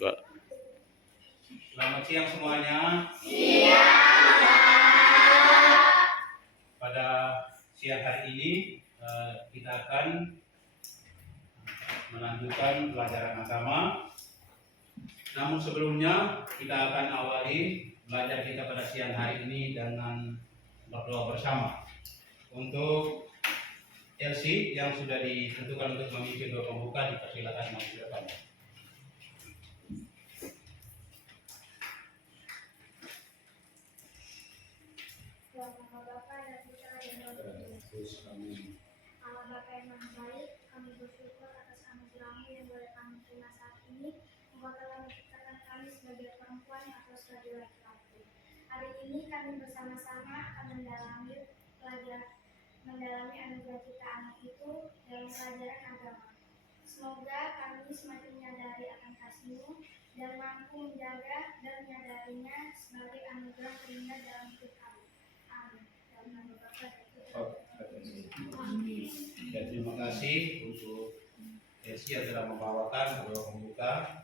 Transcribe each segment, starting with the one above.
Selamat siang semuanya. Pada siang hari ini kita akan melanjutkan pelajaran agama. Namun sebelumnya kita akan awali belajar kita pada siang hari ini dengan berdoa bersama. Untuk LC yang sudah ditentukan untuk memimpin doa pembuka dipersilakan maju ke depan. Allah Bapa yang Maha Baik, kami bersyukur atas anugerah-Mu yang boleh kami terima saat ini. Engkau telah menciptakan kami sebagai perempuan atau sebagai laki-laki. Hari ini kami bersama-sama akan mendalami anugerah kita anak itu dalam pelajaran agama. Semoga kami semakin menyadari akan kasih-Mu dan mampu menjaga dan menyadarinya sebagai anugerah terindah dalam hidup kami. Amin. Dalam nama Bapa dan Putra. Ya, terima kasih untuk Elsie yang telah membawakan doa pembuka.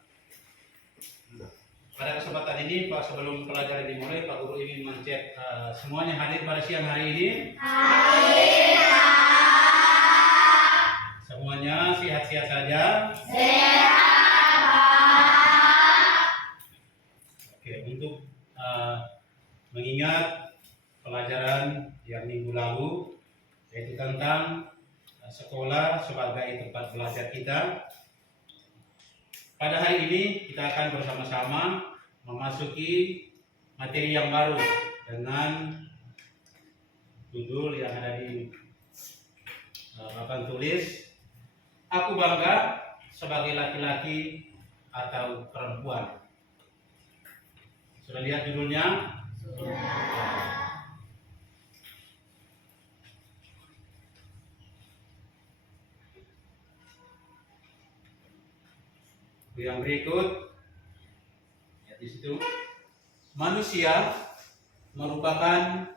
Pada kesempatan ini, Pak, sebelum pelajaran dimulai, Pak Guru ingin mencet semuanya hadir pada siang hari ini. Hadir. Semuanya sehat-sehat saja. Oke, untuk mengingat pelajaran yang minggu lalu, yaitu tentang sekolah sebagai tempat belajar kita. Pada hari ini kita akan bersama-sama memasuki materi yang baru dengan judul yang ada di papan tulis, Aku Bangga Sebagai Laki-laki atau Perempuan. Sudah lihat judulnya? Sudah. Yang berikut, ya, di situ, manusia merupakan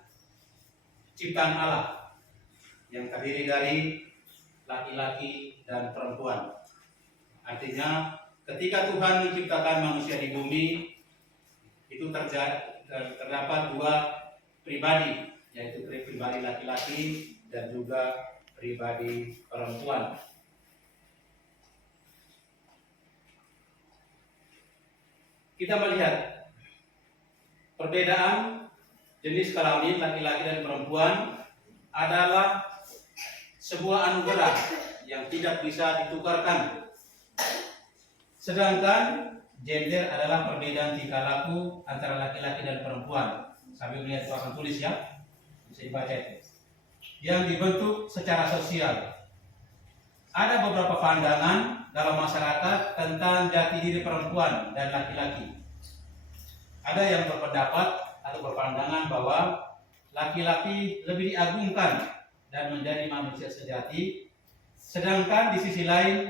ciptaan Allah yang terdiri dari laki-laki dan perempuan. Artinya, ketika Tuhan menciptakan manusia di bumi, itu terdapat dua pribadi, yaitu pribadi laki-laki dan juga pribadi perempuan. Kita melihat perbedaan jenis kelamin laki-laki dan perempuan adalah sebuah anugerah yang tidak bisa ditukarkan. Sedangkan gender adalah perbedaan tingkah laku antara laki-laki dan perempuan. Sambil melihat papan tulis ya, bisa dibaca itu. Yang dibentuk secara sosial. Ada beberapa pandangan dalam masyarakat tentang jati diri perempuan dan laki-laki. Ada yang berpendapat atau berpandangan bahwa laki-laki lebih diagungkan dan menjadi manusia sejati, sedangkan di sisi lain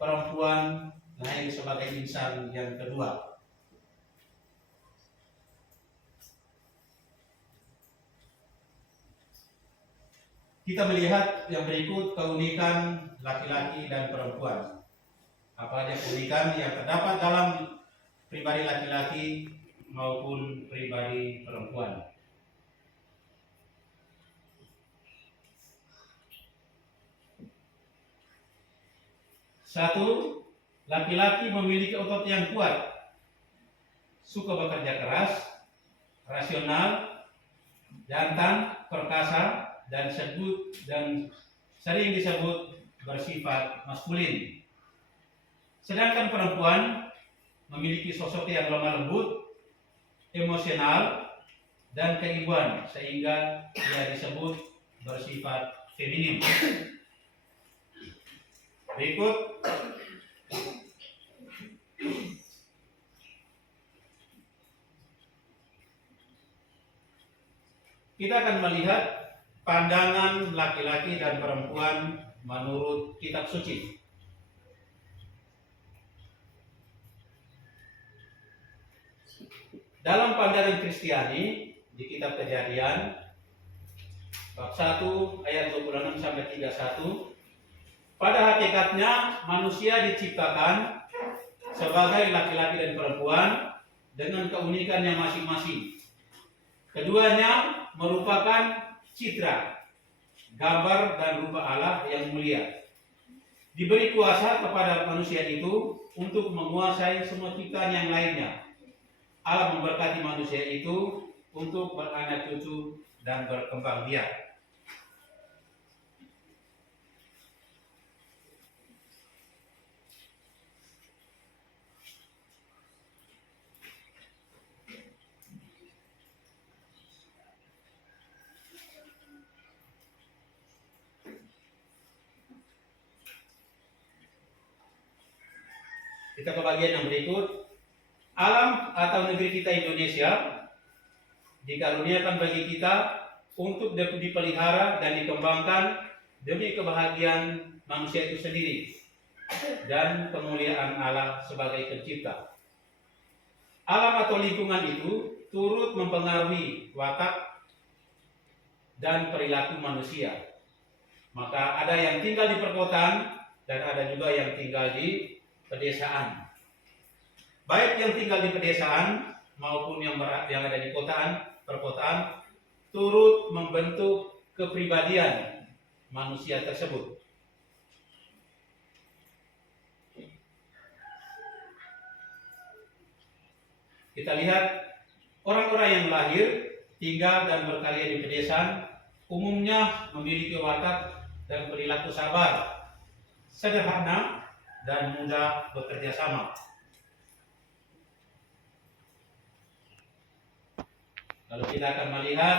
perempuan lahir sebagai insan yang kedua. Kita melihat yang berikut keunikan laki-laki dan perempuan. Apa aja keunikan yang terdapat dalam pribadi laki-laki maupun pribadi perempuan. Satu, laki-laki memiliki otot yang kuat, suka bekerja keras, rasional, jantan, perkasa, dan sering disebut bersifat maskulin. Sedangkan perempuan memiliki sosok yang lemah lembut, emosional, dan keibuan, sehingga ia disebut bersifat feminin. Berikut kita akan melihat pandangan laki-laki dan perempuan menurut kitab suci. Dalam pandangan Kristiani di kitab Kejadian bab 1 ayat 26 sampai 31, pada hakikatnya manusia diciptakan sebagai laki-laki dan perempuan dengan keunikannya masing-masing. Keduanya merupakan citra, gambar dan rupa Allah yang mulia. Diberi kuasa kepada manusia itu untuk menguasai semua ciptaan yang lainnya. Allah memberkati manusia itu untuk beranak cucu dan berkembang biak. Kita ke bagian yang berikut. Alam atau negeri kita Indonesia dikaruniakan bagi kita untuk dipelihara dan dikembangkan demi kebahagiaan manusia itu sendiri dan kemuliaan Allah sebagai pencipta. Alam atau lingkungan itu turut mempengaruhi watak dan perilaku manusia. Maka ada yang tinggal di perkotaan dan ada juga yang tinggal di pedesaan. Baik yang tinggal di pedesaan maupun yang ada di perkotaan turut membentuk kepribadian manusia tersebut. Kita lihat orang-orang yang lahir, tinggal dan berkarya di pedesaan umumnya memiliki watak dan perilaku sabar, sederhana dan mudah bekerja sama. Lalu kita akan melihat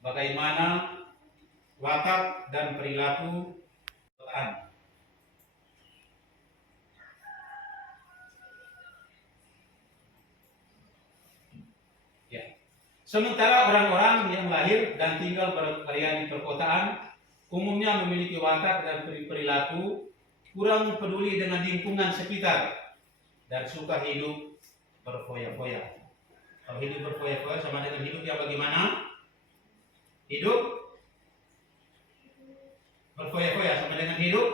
bagaimana watak dan perilaku perkotaan. Ya. Sementara orang-orang yang lahir dan tinggal berkarya di perkotaan umumnya memiliki watak dan perilaku kurang peduli dengan lingkungan sekitar dan suka hidup berfoya-foya. Kalau hidup berfoya-foya sama dengan hidup yang bagaimana? Hidup berfoya-foya sama dengan hidup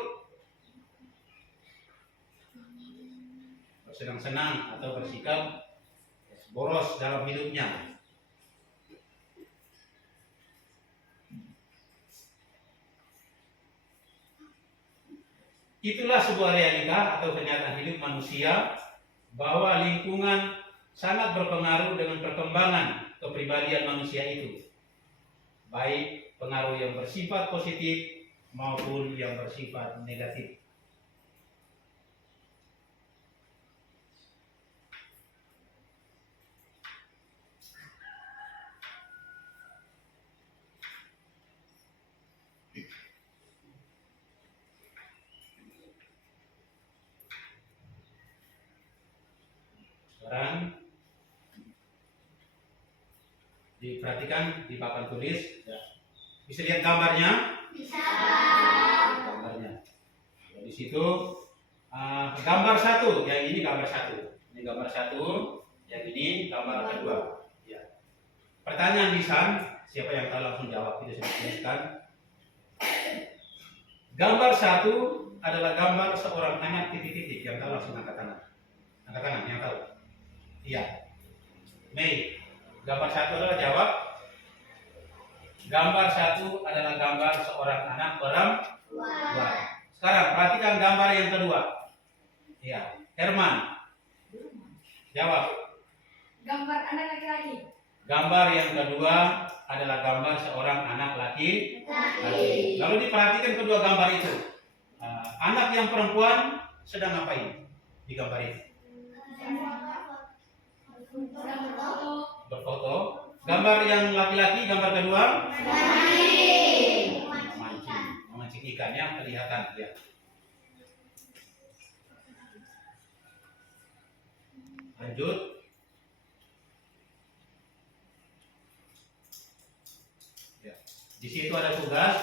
bersenang-senang atau bersikap boros dalam hidupnya. Itulah sebuah realita atau kenyataan hidup manusia bahwa lingkungan sangat berpengaruh dengan perkembangan kepribadian manusia itu, baik pengaruh yang bersifat positif maupun yang bersifat negatif. Sekarang diperhatikan di papan tulis, ya. Bisa lihat gambarnya? Bisa. Gambarnya. Ya, di situ gambar satu, yang ini gambar satu. Ini gambar satu, yang ini gambar kedua. Ya. Pertanyaan lisan, siapa yang tahu langsung jawab, tidak saya tuliskan. Gambar satu adalah gambar seorang anak titik-titik, yang tahu langsung angkat tangan. Angkat tangan, yang tahu. Iya. Mei. Gambar satu adalah jawab. Gambar satu adalah gambar seorang anak perempuan. Sekarang perhatikan gambar yang kedua. Iya, Herman. Jawab. Gambar anak laki-laki. Gambar yang kedua adalah gambar seorang anak laki. Lalu diperhatikan kedua gambar itu. Anak yang perempuan sedang ngapain di gambar itu? Berfoto. Gambar yang laki-laki, gambar kedua memancing ikannya kelihatan ya. Lanjut. Ya. Di situ ada tugas.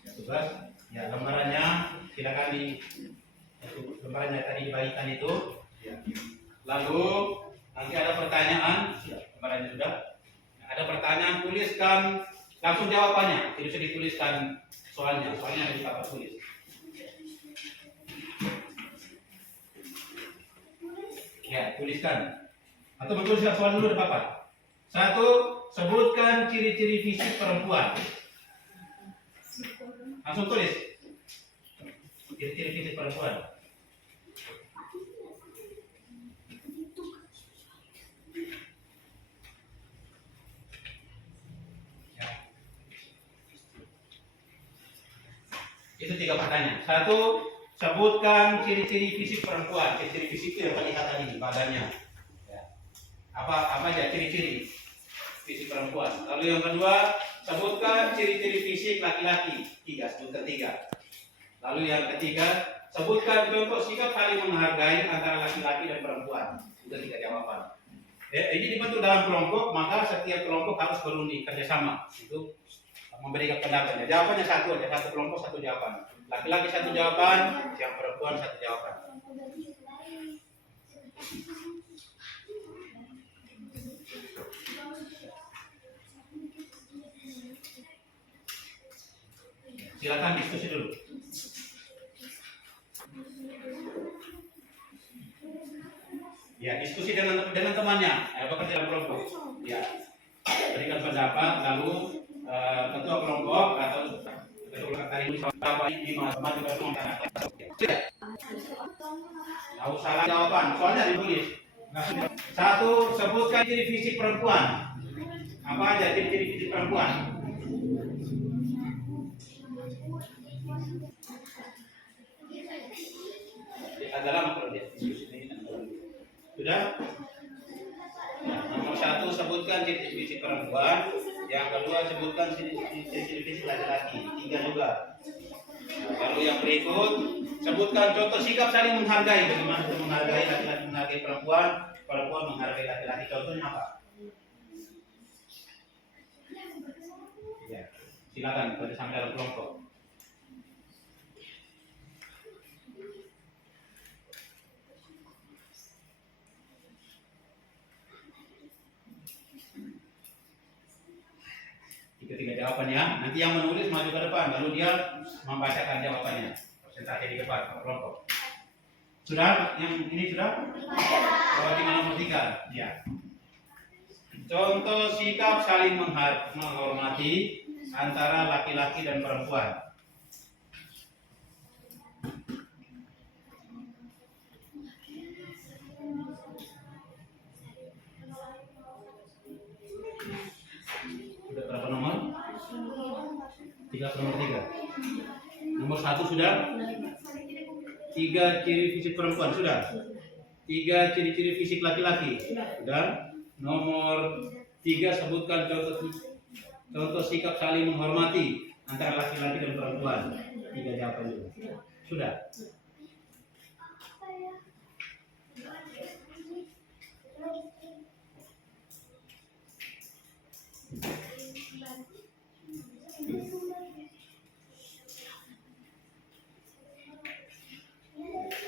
Ya, tugas. Ya, gambarannya silakan gambarannya tadi dibagikan itu. Ya. Lalu nanti ada pertanyaan, gambarannya sudah. Ada pertanyaan, tuliskan langsung jawabannya. Tidak usah dituliskan soalnya ada di papan tulis. Ya, tuliskan. Atau menuliskan soal dulu, Bapak. 1. Sebutkan ciri-ciri fisik perempuan. Langsung tulis. Ciri-ciri fisik perempuan. Ya. Itu 3 pertanyaan. 1. Sebutkan ciri-ciri fisik perempuan. Ciri-ciri fisik itu yang terlihat tadi badannya. Ya. Apa aja ciri-ciri fisik perempuan. Lalu yang kedua, sebutkan ciri-ciri fisik laki-laki. 3, sebutkan 3. Lalu yang ketiga, sebutkan contoh sikap saling menghargai antara laki-laki dan perempuan. Itu 3 jawaban. Ini dibentuk dalam kelompok, maka setiap kelompok harus berundi kerjasama. Itu memberikan pendapatnya. Jawabannya satu aja, satu kelompok satu jawaban. Laki-laki satu jawaban, yang perempuan satu jawaban. Silakan diskusi dulu. Ya, diskusi dengan temannya, bekerja dalam kelompok. Ya, berikan pendapat, lalu ketua kelompok atau ketua kelompok tadi apa ini maju ke kelompok. Tahu salah jawaban, soalnya ditulis. 1. Sebutkan ciri fisik perempuan. Apa aja ciri-ciri fisik perempuan? Agak lama kalau dia diskusi ini. Sudah? Ya, nomor 1 sebutkan ciri-ciri fisik perempuan. Yang kedua sebutkan ciri-ciri fisik laki-laki. 3 juga. Nah, lalu yang berikut sebutkan contoh sikap saling menghargai. Bagaimana itu menghargai, laki-laki menghargai perempuan, perempuan menghargai laki-laki. Contohnya apa? Ya, silakan kerjasama dalam kelompok. Tiga jawabannya, nanti yang menulis maju ke depan, lalu dia membacakan jawabannya. Presentasi di depan kelompok. Sudah? Yang ini sudah? Oh, tinggal nomor 3. Ya. Contoh sikap saling menghormati antara laki-laki dan perempuan. Sudah berapa nomor? 3. Nomor 1 sudah? 3 ciri fisik perempuan sudah? 3 ciri-ciri fisik laki-laki sudah? Nomor 3 sebutkan contoh sikap saling menghormati antara laki-laki dan perempuan. 3 jawaban juga. Sudah?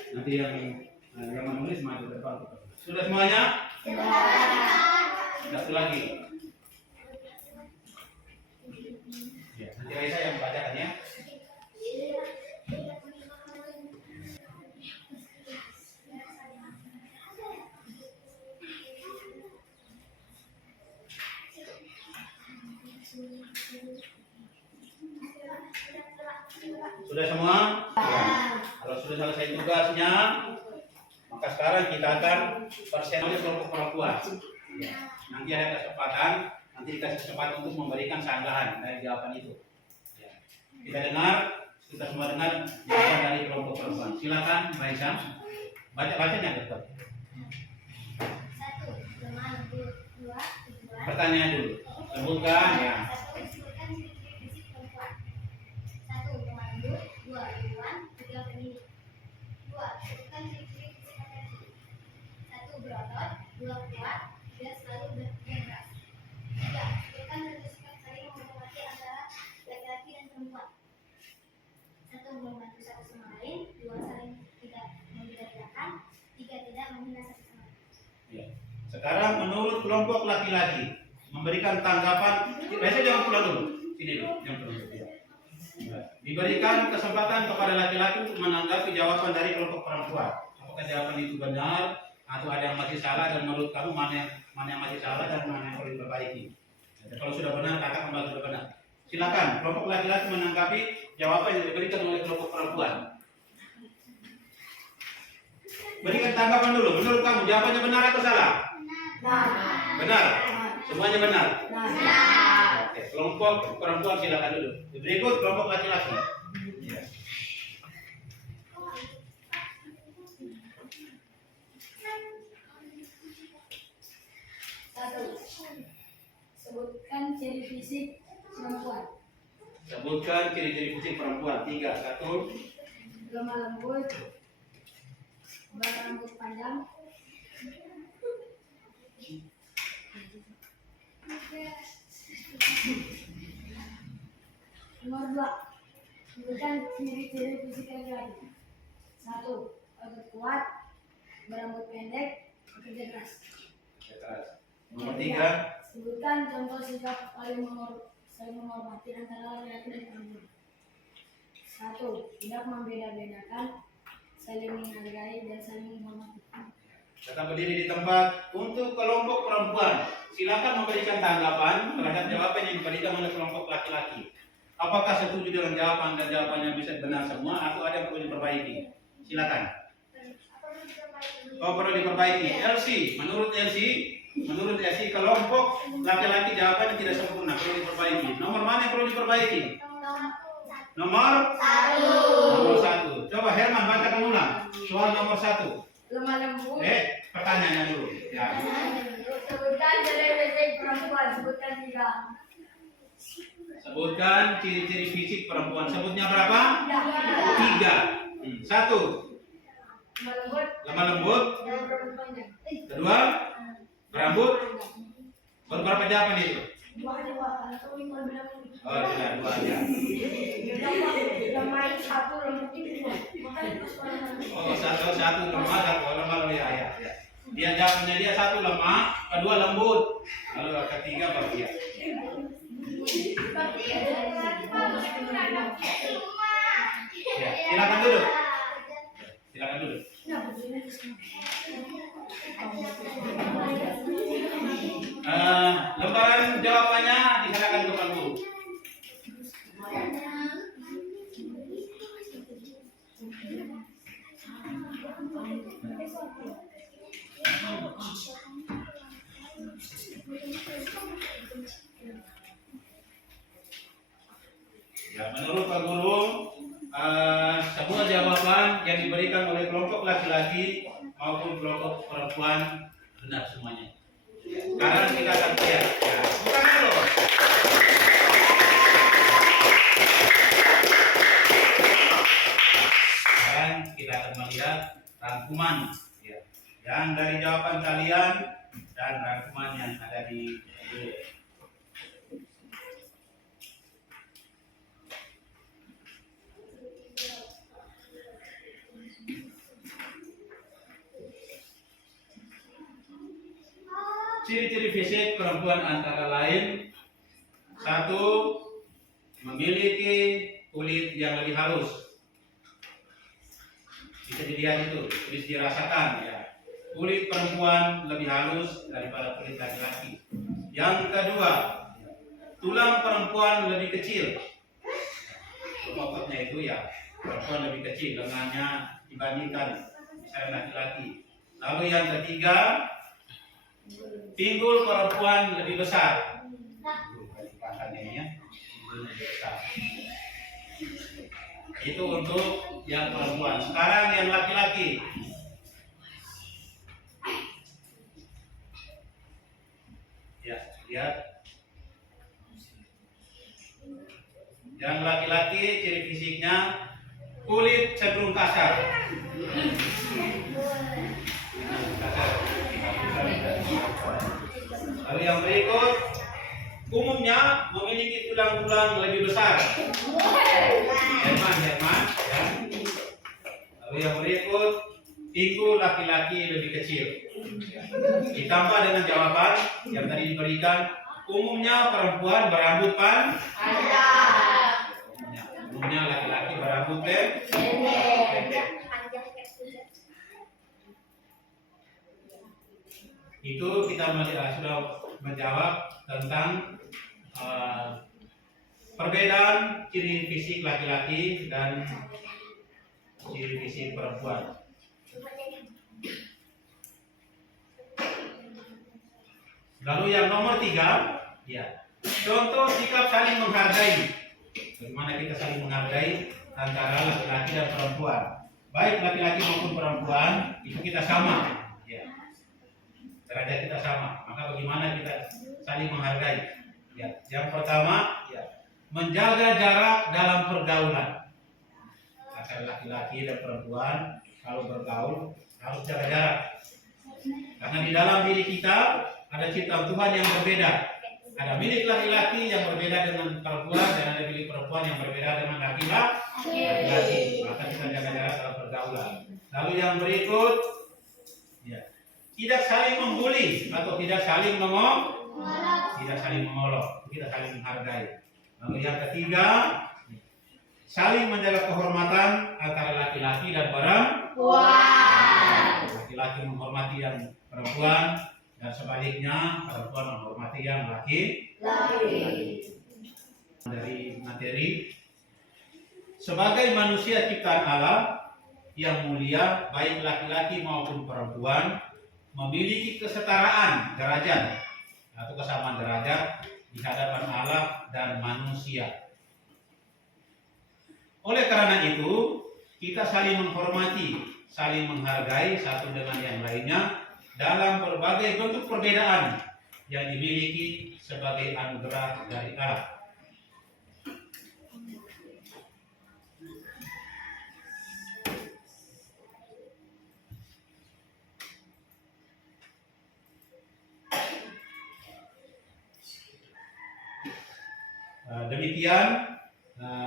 Nanti yang menulis maju ke depan. Sudah semuanya? Satu lagi. Ya, nanti Raisa yang membacakan ya. Sudah semua? Ya. Kalau sudah selesai tugasnya, maka sekarang kita akan persenalis kelompok perempuan. Ya. Nanti ada kesempatan, nanti dikasih kesempatan untuk memberikan sanggahan dari jawaban itu. Ya. Kita dengar, kita semua dengar jawaban dari kelompok perempuan. Silakan, Raisa. Bacanya tetap. 1. Teman. 2. Tujuan. Pertanyaan dulu. Sebutkan ya. 1. Sebutkan ciri-ciri fisik perempuan. 1. Pemandu. 2. Tujuan. 3. Pendidik. 2. Sebutkan ciri-ciri fisik laki-laki. 1. Berotot. 2. Kuat. 3. Selalu bekerja keras. 3. Sebutkan contoh sikap saling menghormati antara laki-laki dan perempuan. 1. Membantu satu sama lain. 2. Saling tidak membeda-bedakan. 3. Tidak menghina satu sama lain. Ya. Sekarang menurut kelompok laki-laki memberikan tanggapan. Raisa jangan pulang dulu. Sini dulu, jangan pulang dulu. Ya. Diberikan kesempatan kepada laki-laki untuk menanggapi jawaban dari kelompok perempuan. Apakah jawaban itu benar atau ada yang masih salah dan menurut kamu mana yang masih salah dan mana yang perlu diperbaiki. Kalau sudah benar, katakan bahwa sudah benar. Silakan kelompok laki-laki menanggapi jawaban yang diberikan oleh kelompok perempuan. Berikan tanggapan dulu. Menurut kamu jawabannya benar atau salah? Benar. Semuanya benar. Oke, kelompok perempuan silakan dulu. Berikut kelompok laki-laki. Ya. Satu, sebutkan ciri fisik perempuan. Sebutkan ciri-ciri fisik perempuan. 3, 1. Lemah lembut, berambut panjang, nomor 2, sebutkan ciri-ciri fisik laki-laki. 1, otot kuat, berambut pendek, bekerja keras. Nomor 3. Sebutkan contoh sikap saling menghormati antara laki-laki dan perempuan. 1, tidak membeda-bedakan, saling menghargai dan saling menghormati. Tetap berdiri di tempat. Untuk kelompok perempuan, silakan memberikan tanggapan terhadap jawaban yang diberikan oleh kelompok laki-laki. Apakah setuju dengan jawaban dan jawabannya bisa benar semua atau ada yang perlu diperbaiki? Silakan. Oh, perlu diperbaiki. Elsie, menurut Elsie kelompok laki-laki jawabannya tidak sempurna, perlu diperbaiki. Nomor mana yang perlu diperbaiki? Nomor 1. Coba Herman bacakan ulang. Soal nomor 1. Lemah lembut. Pertanyaannya dulu. Ya. Sebutkan ciri fisik perempuan. Sebutkan 3. Sebutkan ciri-ciri fisik perempuan. Sebutnya berapa? 3. 1. Lemah lembut. Kedua, berambut. Berapa jawaban itu? 2 Oh, tidak, 2 aja. Lemah 1, lembut 2. Oh, satu lemah, lemah ya. Dia jawabnya dia 1 lemah, kedua lembut, lalu ketiga baru dia. Ya, silakan duduk. Lembaran jawabannya diserahkan ke Pak Guru. Ya, menurut Pak Guru, semua jawaban yang diberikan oleh kelompok laki-laki maupun kelompok perempuan benar semuanya. Sekarang kita akan lihat. Ya, bukan dulu. Sekarang kita akan melihat rangkuman, ya, yang dari jawaban kalian dan rangkuman yang ada di buku. Ciri-ciri fisik perempuan antara lain: 1, memiliki kulit yang lebih halus. Bisa dilihat itu, bisa dirasakan ya. Kulit perempuan lebih halus daripada kulit laki-laki. Yang kedua, tulang perempuan lebih kecil. Ototnya itu ya, perempuan lebih kecil lengannya dibandingkan misalnya laki-laki. Lalu yang ketiga, pinggul perempuan lebih besar. Itu untuk yang perempuan. Sekarang yang laki-laki. Ya, lihat. Yang laki-laki ciri fisiknya kulit cenderung kasar. Lalu yang berikut, umumnya memiliki tulang-tulang lebih besar. Herman, ya. Lalu yang berikut, pinggul laki-laki lebih kecil. Ditambah dengan jawaban yang tadi diberikan, umumnya perempuan berambut panjang. Umumnya laki-laki berambut pendek. Itu kita sudah menjawab tentang perbedaan ciri fisik laki-laki dan ciri fisik perempuan. Lalu yang nomor 3, ya, contoh sikap saling menghargai. Bagaimana kita saling menghargai antara laki-laki dan perempuan. Baik laki-laki maupun perempuan itu kita sama, ya. Derajat kita sama. Maka bagaimana kita saling menghargai? Ya, yang pertama, ya, menjaga jarak dalam pergaulan. Antara laki-laki dan perempuan kalau bergaul harus jaga jarak. Karena di dalam diri kita ada ciptaan Tuhan yang berbeda. Ada milik laki-laki yang berbeda dengan perempuan dan ada milik perempuan yang berbeda dengan laki-laki. Maka kita jaga jarak dalam pergaulan. Lalu yang berikut, ya, tidak saling membuli atau tidak saling mengolok. Kita saling menghargai. Lalu yang ketiga, saling menjaga kehormatan antara laki-laki dan perempuan. Laki-laki menghormati yang perempuan dan sebaliknya perempuan menghormati yang laki-laki. Dari materi, sebagai manusia ciptaan Allah yang mulia, baik laki-laki maupun perempuan memiliki kesetaraan derajat atau kesamaan derajat di hadapan Allah dan manusia. Oleh karena itu, kita saling menghormati, saling menghargai satu dengan yang lainnya dalam berbagai bentuk perbedaan yang dimiliki sebagai anugerah dari Allah. Demikian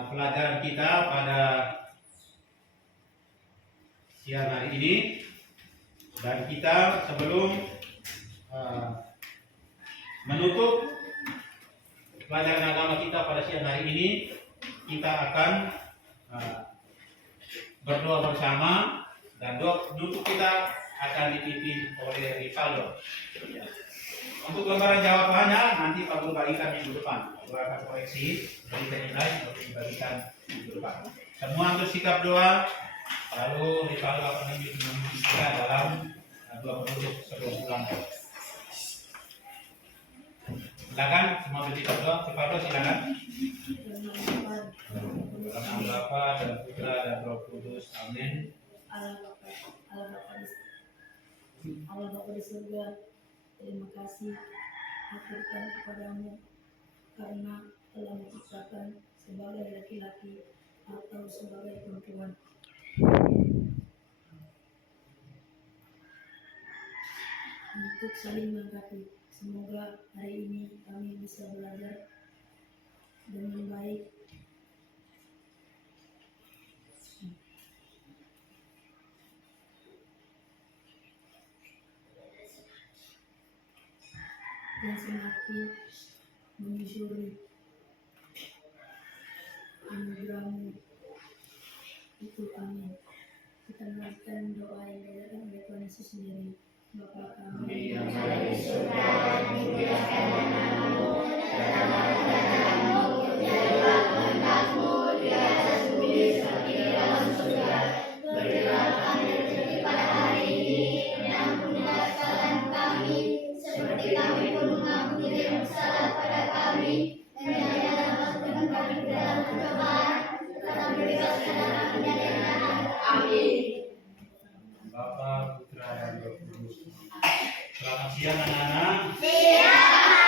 pelajaran kita pada siang hari ini, dan kita sebelum menutup pelajaran agama kita pada siang hari ini, kita akan berdoa bersama, dan doa penutup kita akan dipimpin oleh Rivaldo. Untuk lembaran jawabannya nanti Pak Guru bagikan minggu depan. Guru akan koreksi, berikan nilai untuk dibagikan minggu depan. Semua untuk sikap doa. Lalu Rivaldo akan memimpin kita dalam doa penutup sebelum pulang. Silakan semua bersikap doa. Rivaldo silakan. Dalam nama Bapa dan Putra dan Roh Kudus. Amin. Allah Bapa di surga, terima kasih aturkan kepadamu karena telah menciptakan sebagai laki-laki atau sebagai perempuan. Untuk saling melengkapi. Semoga hari ini kami bisa belajar dengan baik. Dan semakin menyusuri anugerahmu itu, amin. Kita melakukan doa yang diajarkan oleh Tuhan Yesus sendiri. Bapa kami yang ada di surga, dimuliakanlah namamu, datanglah kerajaanmu, jadilah kehendakmu di atas bumi seperti di dalam surga. Berilah kami rezeki pada hari ini, dan ampunilah kesalahan kami, seperti kami pun mengampuni yang bersalah pada kami, dan janganlah masukkan kami ke dalam pencobaan, tetapi bebaskan kami dari yang jahat. Amin. Bapa, Putra dan Roh Kudus. Selamat siang anak-anak. Siang.